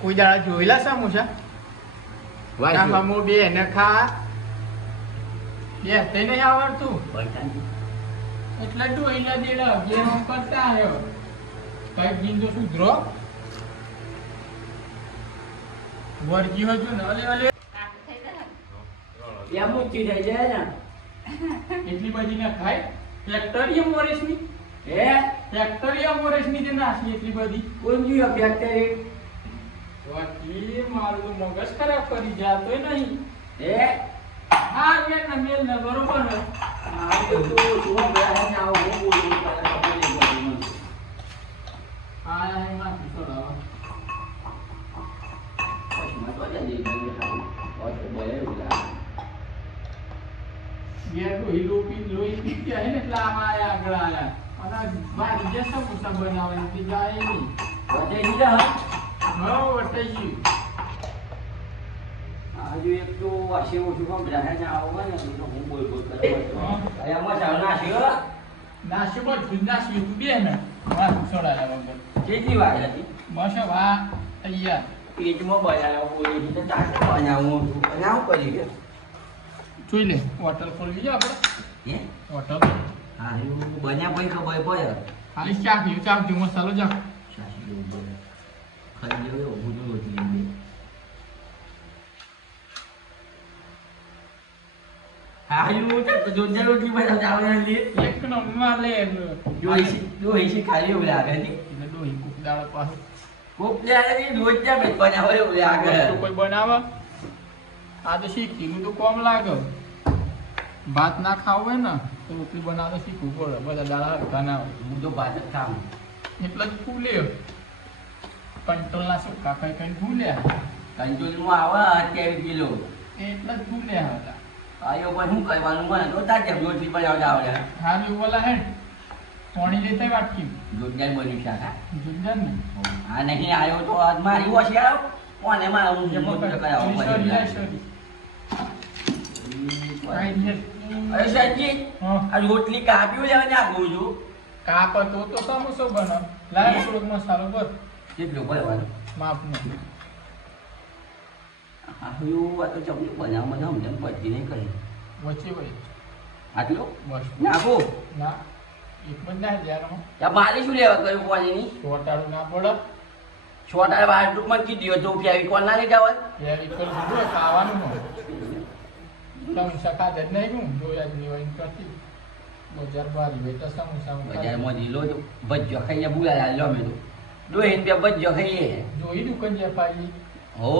કોઈ દાડા જોયેલા સમોસા વાંચો. મો બે ને ખા. બે તે નહીં આવડતું. એટલે ડોઈલા દેડા જે હું કરતા આવ્યો. કઈ બિંદુ સુધરો. વર્ગી હજુ ને અલે અલે ત્યાં મૂકી થઈ જાય ને એટલી બધી ના ખાય. ફેક્ટરી મોરેશની હે? ફેક્ટરી ઓપરેશનની જે નાસી એટલી બધી. કોણ જીવો ફેક્ટરી વાકી મારું મગજ ખરાબ કરી જાતો નહીં. હે? હા કે ને મેલ ને બરોબર આ તો જો શું ગયા ને આવું હું બોલું તારે બોલી બોલી. હા માફી છોડાવો પછી મત જલ્દી ખાવું. હોય તો બોલે ઉલા લાગે. કોઈ લોપી લોહી પીતી હે ને એટલે આયા આગળ આયા. અને બારી જે સમોસા બનાવે તે જાય નહીં વચ્ચે જીરા હા? વટાઈ ગયું હજુ એક તો વાસી ઓછું ને હોય ને તો હું બોલ બોલ કરે હા. અરે આમાં ચાલ બોલ તું નાસી તું બે ને માફી છોડાયા વગર કેટલી વાર હતી બસ હવે આ તૈયાર બનાવ્યો બોલી તો ચાટે બનાવું બનાવું કરી ગયો જોઈ લે વોટર ખોલવી જો આપણે હે હોટલ હા એવું બન્યા પછી ખબર પડે. ખાલી ચાક લ્યો ચાક જો મસાલો ચાક સાસી જેવું ખાઈ જેવું એવું હું તો રોટી હા એવું તો જોરદાર રોટલી બનાવતા આવડે લે. એક નંબર લે જોઈ છે જોઈ ખાલી એવું લાગે ડોહી કુક દાળ કોક બનાવે એવું લાગે કોઈ બનાવે? આ તો શીખીનું તો કોમ લાગે. ભાત ના ખાવ હોય ને તો રોટલી બનાવતા શીખવું પડે બધા દાડા હરખા ના હું તો પાછળ કામ એટલે જ ફૂલે. કંટ્રોલના સુકા કઈ કઈ ફૂલ્યા કંટ્રોલમાં આવે અત્યારે કિલો એટલે જ ફૂલ્યા હતા આયો પણ શું કરવાનું મને તો તાજે રોટલી બનાવતા આવડે. હારી બોલા હે પાણી લેતા વાટકી. જોરદાર બન્યું શાક હા. જોરદાર ને? આ નહીં આવ્યો તો આજ મારી આવ્યો કોને મારા હું જે મોટો કરાવો સોરી લે, સોરી. કાંઈ નહીં. અરે સચિન આ રોટલી કાપ્યું લેવા નાખું છું કાપ હતો તો સમોસો બનો? લાય થોડોક મસાલો કર. કેટલું માફ માપનો આયું આ તો ચમચી બનાવ મને સમજણ પડતી નહીં કરી. વચ્ચે ભાઈ. આટલું? બસ. નાખું ના એક જ ના ધ્યાનમાં ત્યાં મારે શું લેવા કર્યું પાણીની ચોટાડું ના પડે. છોટા વાર ટૂંકમાં કીધી હતું ફેવી કોલ ના લીધા હોય? ઇક્વલ બધું ખાવાનું હોય. સમોસા સખા જ નહીં હું જોયા જ નહીં હોય કરતી બજાર બારી હોય તો સમોસા હું ખાધી. બજારમાં લીલો તો ભજ્યો ખાઈએ બુલા લો મેં તો ડોહીને બે બજ્જો ખાઈએ જોઈ દુકાન જે પાલી હો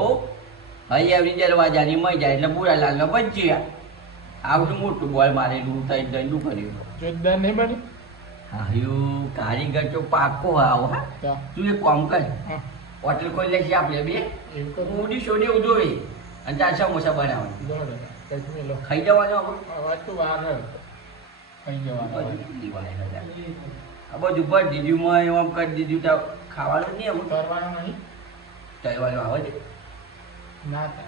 અહીં એવરી દરવાજાની મઈ જાય એટલે બુરા લાલ ભજ્યા આવડું મોટું બોલ મારેલું તઈ દંડું કર્યું જોરદાર નહીં બની હાયું કારીગર તો પાકો આવો હા તું એક કામ કર હોટેલ ખોલી લેશે આપણે બે મોડી સોડી ઉજોવી અને ત્યાં સમોસા બનાવવાનું ખાઈ જવાનું આપણે અવાજ તો વાર ખાઈ જવાનું. બધું દિવાળી આ બધું ભર દીધું માં એમ આમ કરી દીધું તો ખાવાનું નહીં આવું કરવાનું નહીં. તહેવારો આવે છે? ના તો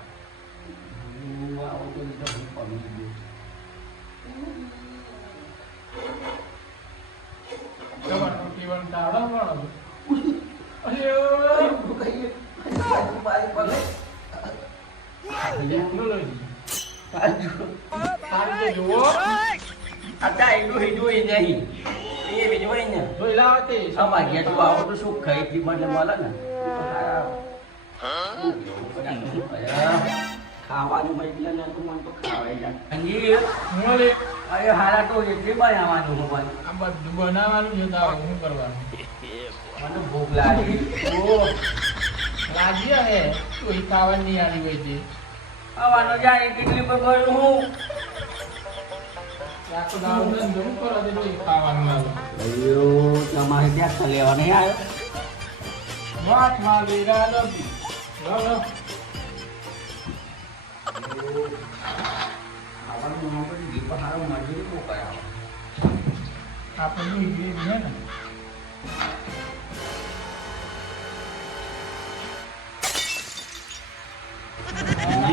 ખાવાનું અરે હારા તો એટલી બનાવવાનું હું. આ બધું બનાવવાનું છે તો શું કરવાનું મને ભૂખ લાગી લાગી હે તો ઈ ખાવાની આની હોય છે આવવાનો જાય કેટલી પર ગયું હું. તમારે ત્યાં લેવા નહીં આવ્યો? વાતમાં લીરા લબી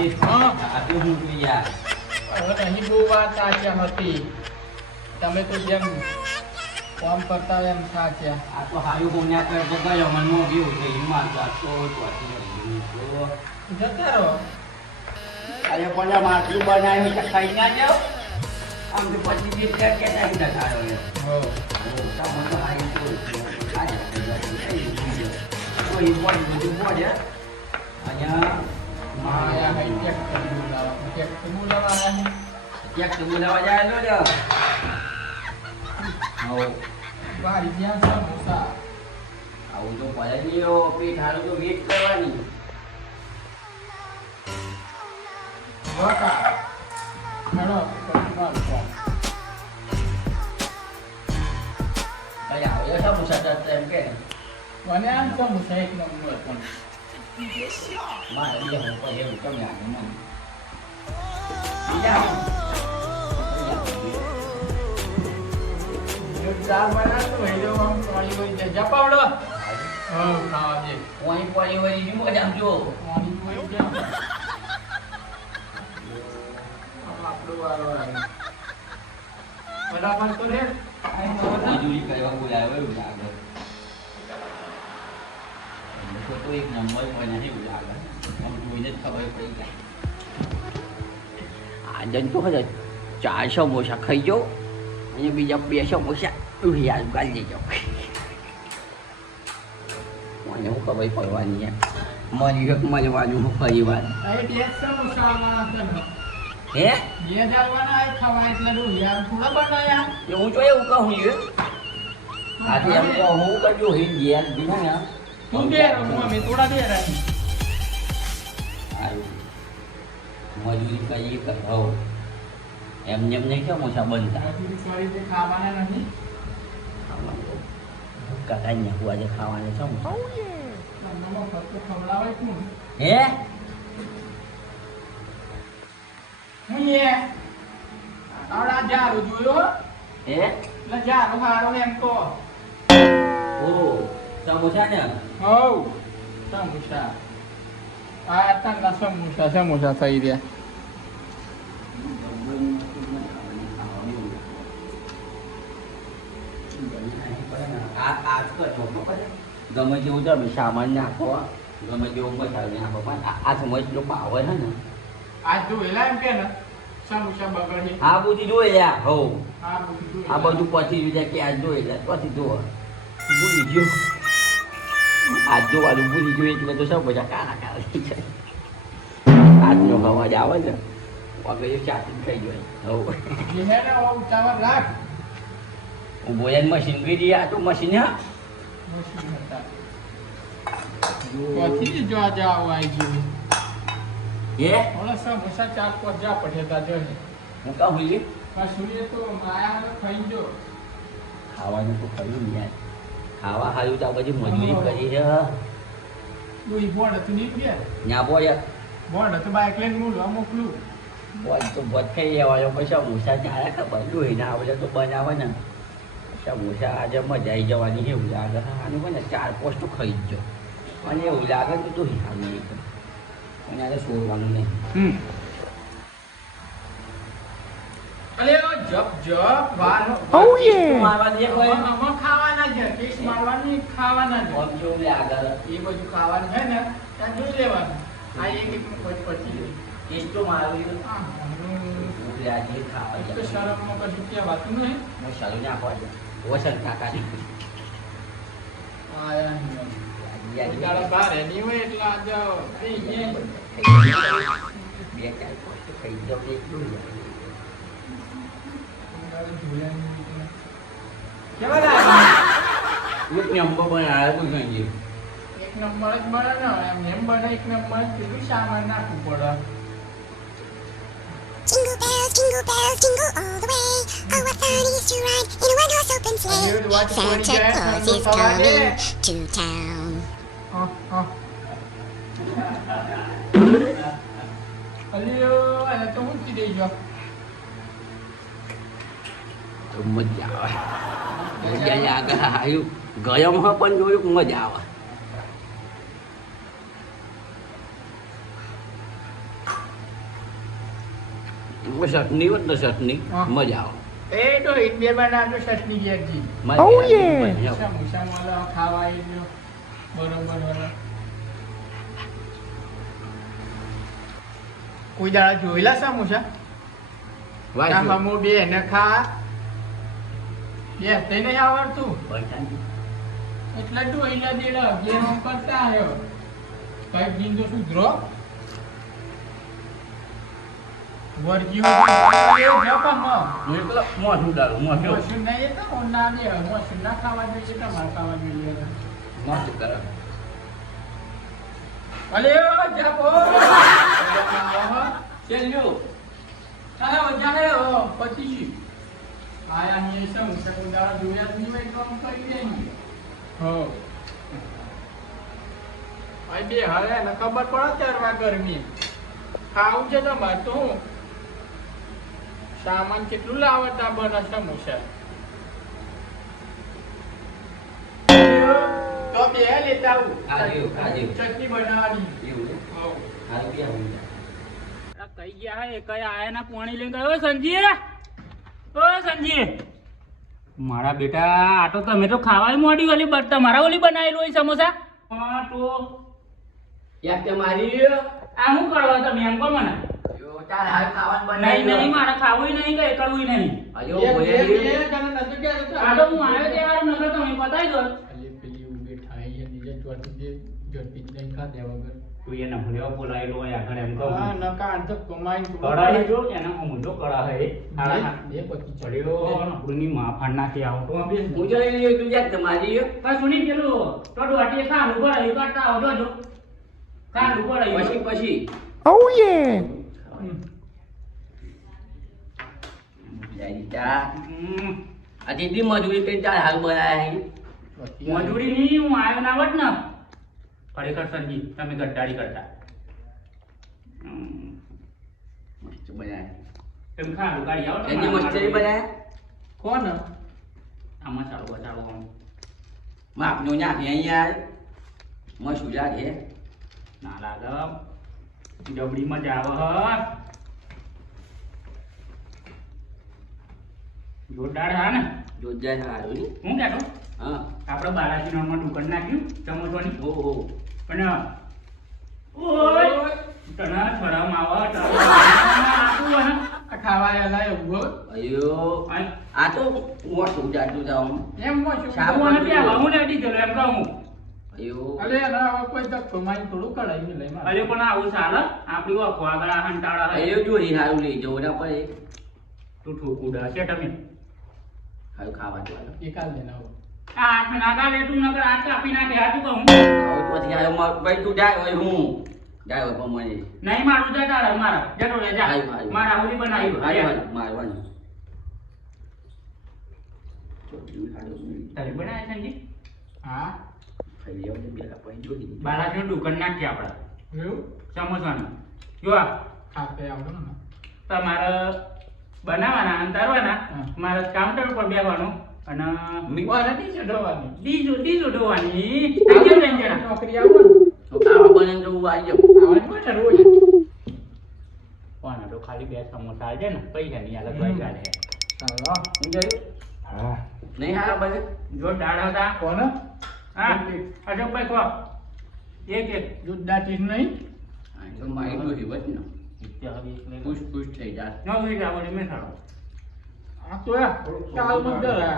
તું યાર હવે અહીં બહુ વાત સાચી હતી તમે તો જેમ કામ કરતા હોય એમ સાચા આ તો હારું કોન્યા કરતો ગયો ગયું જતા અરે પણ માટલું બનાવ્યું ખાઈ ના જાઓ આમ તો પછી બી કે નહીં એ તો બધું બોલ અહીંયા આયા હઈ ચેક કરી બોલાવા જાય લો જ હો આવું તો હો પેટ હારું તો વેટ કરવાની આવે છે એમ કે મને આમ સમોસા એક નંબર પણ મારે બી હું પછી એવું તમે આવે મને બીજા એક દાળ બનાવતો હોય તો આમ વાળી હોય છે જા પાવડો હો ખાવા દે કોઈ પડી વળી ની મોજ આમ જો વાળી હોય છે આમ આપણું વારો આવે બરાબર તો રે આઈ નવરા. મજૂરી કરવા બોલાવ્યો એવું લાગે લોકો તો એક નંબર પણ નથી એવું લાગે આમ જોઈને જ ખબર પડી જાય આજે તો ખરે ચાર સમોસા ખાઈ જાઓ અને બીજા બે સમોસા યાદ કાઢી દેજો મને હું ખબર પડવાની છે મળી એક મળવાનું હું ફરી વાર આ બે સમોસા આવવાના છે ને. હે બે જ આવવાના આ ખાવા એટલે દો યાર થોડા બનાયા એવું તો એવું કહું છે આજે એમ તો હું કરજો હિન ઘેર બીના ને તું થોડા દે રહે મજૂરી કરીએ કરો એમને એમ નહીં કેમ ઓછા બનતા. ખાવાના નથી? કાકા ને આજે ખાવાને છો? હે. હું? એ. આવડા જારો જોયો હે. એટલે જારો હારો એમ તો ઓ સમોસા ને હવ. સમોસા. આ તાંગા સમોસા સમોસા થઈ રહ્યા. આ આ ગમે જેવું તમે સામાન નાખો ગમે જેવું મસાલો નાખો પણ આ- આ સમજનો પાવર છે ને. આજ જોયેલા એમ કે ને સમોસા બગડે. આ બધું હો આ બધું આ જોયેલા. પછી જોઈ કે આ જોઈ લે પછી જુઓ ભૂલી ગયો. આ જોવાનું ભૂલી જોઈએ એટલે તો સૌ બધા કાળા કાળા થઈ જાય. આજનો અવાજ આવે ને વગર ચાટી થઈ જાય. હવ. જે રાખ. હું બોલે મશીન ગઈ રહી આ તો મશીન હા. પછી જ જો આજે આવું ગયું. હે? ઓલા સમોસા ચાર પાંચ જા પડ્યા જો હું કહું બોલી કસુરીએ તો માયા ખાઈ જો. ખાવાનું તો ખરું યાર. ખાવા હારું તો પછી મજૂરી કરી છે. દોઈ બોર્ડ હતું નહીં ગયા ન્યા બોલે બોર્ડ હતું બાઇક લઈને મોકલું મોકલું. બોલ તો બોલ ખાઈ લેવાનો પછી સમોસા ચાલે ખબર જોઈ ના આવડે તો બનાવે ને. સમોસા આજે મજા આવી જવાની એવું લાગે આનું પણ ચાર પોસ્ટ તો ખાઈ જ અને એવું લાગે તો તું હિસાબ નહીં કર આજે છોડવાનું નહીં. અલે જપ જપ વાર ઓ યે. મારવા દે કોઈ? ખાવાના છે ટેસ્ટ મારવાની ખાવાના છે. આમ કેવું લાગે એ બધું ખાવાનું છે ને ત્યાં જોઈ લેવાનું. આ એક એક પછી પછી ટેસ્ટ તો? મારવી આ હમણાં ખાવા તો શરમમાં કશું કહેવાતું નહીં. હું ચાલુ નાખવા દે વસંત કાકા આયા નહીં. તારા હોય એટલે આજે બે ચાર ખાઈ જાવ એટલું જ. કેવા લાગે? એક નંબર બનાવે કોઈ સંજે એક નંબર જ બને ને એમ એમ બને એક નંબર જ કેટલું સામાન નાખવું પડે Jingle bells, jingle bells, jingle all the way. Oh, what fun it is to ride in a one-horse open sleigh. Dude, watch the Santa Tony Jaa, Claus is Santa Claus coming is. to town. હા હા અલ્યો એને તો ઊંચી દઈ જો તો મજા આવે હાયું ગરમ પણ જોયું મજા આવે. ચટણી હોત ને ચટણી મજા આવે. એ તો ઇન્ડિયન બનાવતો ચટણી ઘેરજી Oh yeah. સમોસા ખાવા એટલે બરોબર બરોબર કોઈ દાડા જોયેલા સમોસા આમાં હું બે એને ખા બે તે નહીં આવડતું? એટલે જોયેલા દેડા ગેમ કરતા આવ્યો કઈ ગીંદો સુધરો. વર્ગી મોઢું ડાળું મોઢું મશીન નહીં તો ના દે મશીન ના ખાવા જોઈએ તમારે ખાવા જોઈએ મસ્ત કરે અલે જાપો. છેલ્લું ચાલે ઓ જાને ઓ પતિજી આયા ની સમ સકુંડા જોયા જ નહીં હોય કામ કરી દે હો આઈ બે હાલે ને ખબર પડે ત્યારમાં ગરમી. ખાવું છે તમારે તો હું. સામાન કેટલું લાવતા બને સમોસા તો બે લેતા આવું. કાજુ, કાજુ. ચટણી બનાવવાની. એવું છે? હો હારું બી આવું છે. આ કઈ ગયા હે? કઈ આયા ના પાણી લઈને ગયો સંજી ઓ સંજી મારા બેટા આ તો તમે તો ખાવાય મોડી ઓલી તમારા ઓલી બનાવેલું હોય સમોસા હા તો તે મારી આ શું કરવા તમે એમ કહો મને ચાલ હાલ ખાવાનું બનાવી નહીં મારે ખાવું નહીં કે કરવું નહીં અયો, બે- બોલે બે- રે. બે જણા તો. આ તો હું આવ્યો ત્યારે નકર તમે પતાઈ દો અલી પેલી ઊભી ઠાઈ છે, બીજે ચોટી જે જડતી જ નહીં ખાધે વગર. તું એને ભણ્યો બોલાયેલો હોય આગળ એમ કહું. હા, નકા તો કમાઈને થોડું કડા ખાય. જો એના ઊંધો કડા હે. આ બે પતિ ચડ્યો નકુરની માં ફાડ નાખી આવતો બે હું જોઈ લઈએ, તું જાત તે મારી આ સુની પેલું તો કા ખાલું રહી કાઢતા આવજો જો ખાલું રહી પછી પછી. ઓ યે ચા આ જેટલી મજૂરી કઈ ચાલ હાલ બનાયા છે મજૂરી ની હું આવ્યો ના વટ ને ખરેખર સંજી તમે ગદ્દારી કરતા. મસ્ત બનાયા. તમે ખાલું કાઢી આવો ને માટે. બનાયા? કોણ? આમાં ચાલો બચાવો આમ. માપનું નાખી અહીંયા મસ્ત લાગે ના લાગમ જબડી મજા આવે હ. જોરદાર હા ને. જોરદાર ને? હું કહેતો હા. આપણે બાલાજી નોર્મલ દુકાન નાખ્યું ચમચોની? ઓહો. હો પણ ઓય! તને શરમ આવે તને આટલું હોય ને આ ખાવા આયેલા એવું હો. અયો. આ તો મોટું જાતું જાઉં એમ હું હું લેડી ગયેલો એમ કહું. અયો. અલે કોઈ તો મારી થોડું લઈ અરે પણ આવું ચાલે આપણી ઓખો આગળ આ હંટાળા અયો જોઈ સારું લઈ જવું ના પડે તું ઠોકું છે તમે. સારું ખાવા જવાનું એકાદ દે ના હવે. આ નાગા લે તું નકર કાપી નાખે હાચું કહું? આવું પછી આવ્યો ભાઈ તું જાય હોય હું? જાય હોય પણ નહીં મારું જા તારે મારા જતો રે જા. હારું, હારું. મારા ઓલી બનાવી હારું, મારવાનું તારે બનાવે સંજી હા. ખાઈ લેવું પેલા પછી જોઈ લઈએ. દુકાન નાખીએ આપણે. એવું? સમોસાનું. જો આ. ખાતે આવડો ને. તમારે બનાવવાના અને તરવાના. મારે કાઉન્ટર ઉપર બેસવાનું અને મારે નહીં ચડવાની ડીજો ડીજો ડોવાની થઈ ગયા ત્રણ જણા નોકરી આવો તો ખાવા બને તો હું આવી જાઉં. આવવાનું ને રોજ. કોણ તો ખાલી બે સમોસા છે ને. પૈસા ની અલગ પૈસા લે ચાલો હું જઈ હા. નહીં હા બને જો દાળ હતા. કોણ? હા. અશોક ભાઈ કહો. એક એક. દૂધદાટી નહીં? હા, તો માઈ જોઈ હિવત ને. ખુશ ખુશ થઈ જા ન હોય આવડે મેં ખાડો આ તો ચાલ મત જરા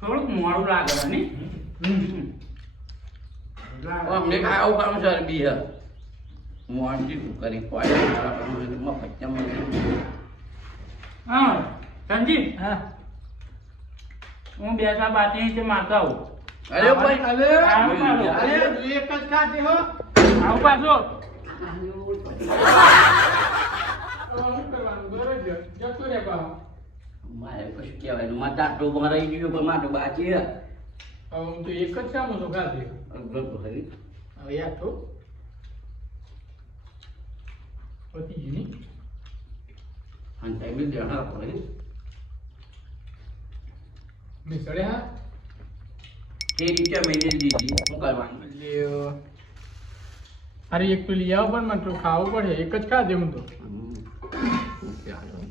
થોડુંક મોડું લાગે ને? અમને અમને આવું કામ સર બી હે મોંડી કરી પડે મારા પર મફત જમવાનું. હા સંજીવ? હા. હું બેસા બાતી છે મારતા આવું. અરે ભાઈ અરે અરે. એક જ ખાતી હો. આવું પાછો. કરવાનું દરરોજ જતો રે પાછો. મારે કશું કહેવાય. મારે આટલું ભરાઈ ગયો પણ માટો બાકી હું તો એક જ કામ તો ખાતી અડધો તો ખરી. હવે તો પતી ગયું નહીં અને ટાઈમે જણા પડે. મિસળે હા? તે રીતે મેં દીધી શું કરવાનું? એટલે અરે એક તો લઈ આવો પણ મને ખાવું પડે. એક જ ખાધે હું તો હમ. શું કહેવાનું?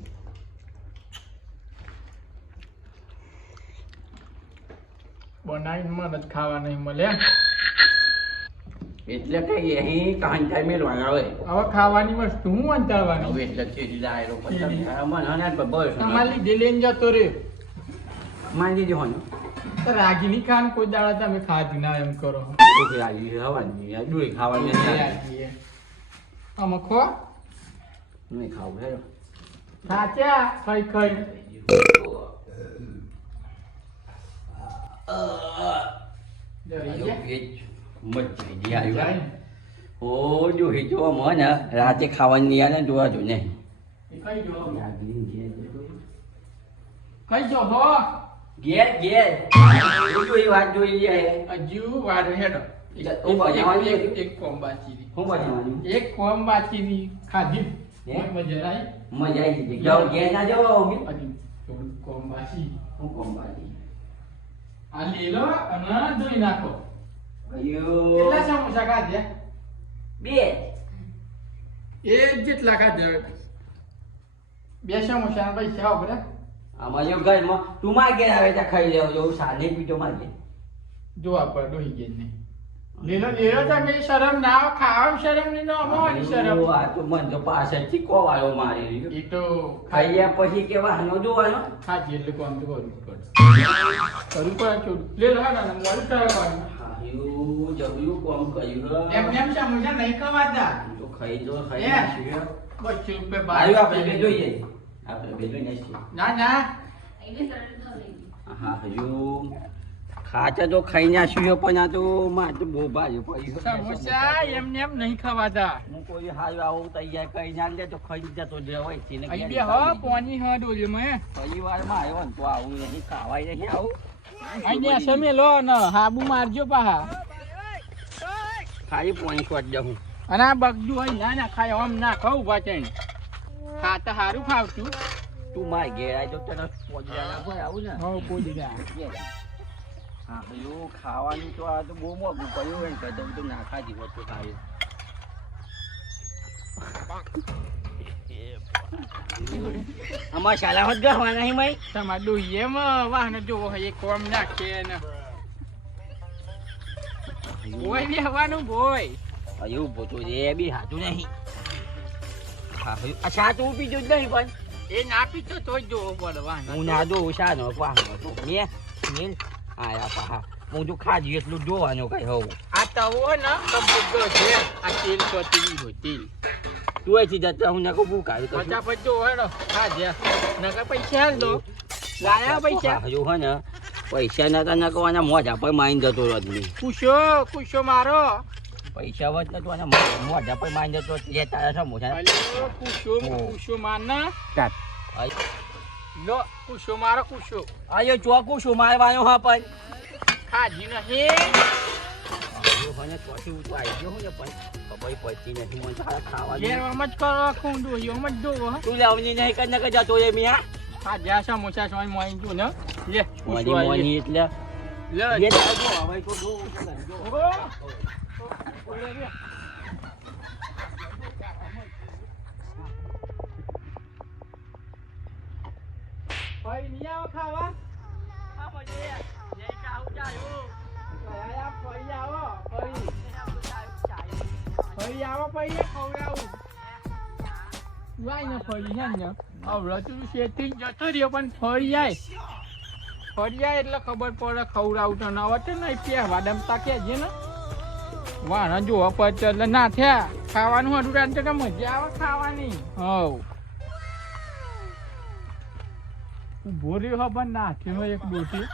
બનાવીને મને જ ખાવા નહીં મળે. એટલે કઈ અહીં કાંટા મેળવાના હોય. હવે ખાવાની વસ્તુ હું અંતરવાની હવે એટલે ચીજ લાયેલો પછી મને હને બસ તમારે લીધે લઈને જતો રે. માની દીધી હોનું. રાગીની ખાન કોઈ દાડા તમે ખાધી ના એમ કરો. રાગી ખાવાની ખાવાની. આમાં ખો નહીં ખાવું સાચા ખાઈ ખાઈ ડરી ગયા? જાય ને? ઓ જો હિચો મને રાતે ખાવાની આને જોવા જો કઈ જો ખાઈ જો હો ઘેર ઘેર જોઈ વાત જોઈ હજુ વાર હેડો એક- કોમ બાકી એક કોમ બાકી ખાધી મજા આવી મજા આવી ઘેર ના થોડું કોમ બાકી હું કોમ બાજી આ લીલો અને ધોઈ નાખો. અયો. કેટલા સમોસા ખાધ્યા બે. એ જેટલા ખાધ્યા બે સમોસા પૈસા ઉભરા આમાં જો ઘરમાં તું માર ઘેર આવે ત્યાં ખાઈ લેવો જો સાને પીટો માર ઘેર જો આપણે ડોહી ગયા નહીં. લીલો લીલો તમે શરમ ના ખાવામાં શરમ નહીં ના અમારી શરમ. આ તો મન તો પાછળથી કોવાળો મારી એ તો ખાઈ ગયા પછી કેવા હાનો જોવાનો ખાજી એટલે કોમ તો કરવું જ પડે કરવું પડે ચોરું લીલો હા ના મોડું કરવાનું હાયું જબરું કોમ કર્યું એમ એમ સમોસા નહીં ખવાતા તો ખાઈ જો ખાઈ હે? નાખ્યું. બસો રૂપિયા આવ્યું આપણે બે જોઈએ. આપણે બે આવીશું. ના ના. હા હજુ. ખાચા તો ખાઈ નાખ્યું પણ આ તો માર બોભા પડ્યું સમોસા એમને એમ નહીં ખવાતા હું કોઈ હારું આવું તૈયાર કઈ ના લે તો ખાઈ જતો જે હોય છે ને અહીં બે હો પોની હો ડોલી માં. પરિવારમાં આવ્યો ને તો આવું નહીં ખાવાય નહીં આવું. અહીં ને સમે લો ને હાબુ મારજો પાહા. ખાલી પોણી ખોટ દઉં અને આ બગડું હોય ના ના ખાય આમ ના ખાવ પાછળ ખાતા હારું ખાવતું. તું માર ઘેર આવી તો તને પહોંચી જાય આવું ને. હો ગયા હા ખાવાનું તો આ તો બહુ મોઘું પડ્યું હોય ને કદમ તો અમાર ગવાના હી મઈ તમારે ડોહીએ વાહન જોવો હોય એ કોમ નાખે ને બોય લેવાનું બોય અયું પોતો એ બી હાચું નહીં. શા તું પીજો જ નહીં પણ. એ ના પીતો તો જ જોવો પડે વાહન. હું ના જોઉં શા નો મે આયા પાહા હું. જો ખાજી એટલું જોવાનું કઈ હોવું આ તવો ને કમ્પ્યુટર છે. આ તેલ ચોતી હોય તેલ તું અહીંથી જતા હું નાખું બહુ કાઢી તો ફટાફટ જો હેડો ખાજે. નકર પૈસા હાલ દો. લાયા પૈસા હજુ હે ને? પૈસા નતા નાખવાના મોઢા પર માઈન જતો રદમી કુશો કુશો મારો. પૈસા વધ તો આના મો- મોઢા પર માઈન જતો લે તારા સમોસા કુશો. કુશો મારના કાટ લો કુશો મારો કુશો આયો ચોકું મારે મારવાનો હા પણ ખાજી નહીં? હજુ હને ચોથી ઉતો આવી ગયો હું ને પણ કબઈ પતી નથી મને તારા ખાવા દે. ઘેરમાં જ કરો એમ જ જોવો હો. તું લાવની નહીં કર નકર જતો રે મિયા. ખાજા આ સમોસા સોય મોઈ જો ને? લે કુશો મોની મોની એટલે લે. એ હવે તો જો. જો. ભાઈ, નહીં આવો ખાવા? આ પછી જય ખાવું ચાલ્યું કયા ફરી આવો ફરી ફરી આવો પછી ખવડાવું. વાય ને ફરી ને આવડે તું શેઠી જતો રહ્યો, પણ ફરી જાય ફરી જાય એટલે ખબર પડે ખવડાવું તો ના વટે નહીં પહેરવા દમતા કે છે ને. વાણ જોવા પડશે એટલે ના થયા ખાવાનું હતું તો મજા આવે ખાવાની. હવ. રહ્યો હો પણ નાખ્યો એક ડોસી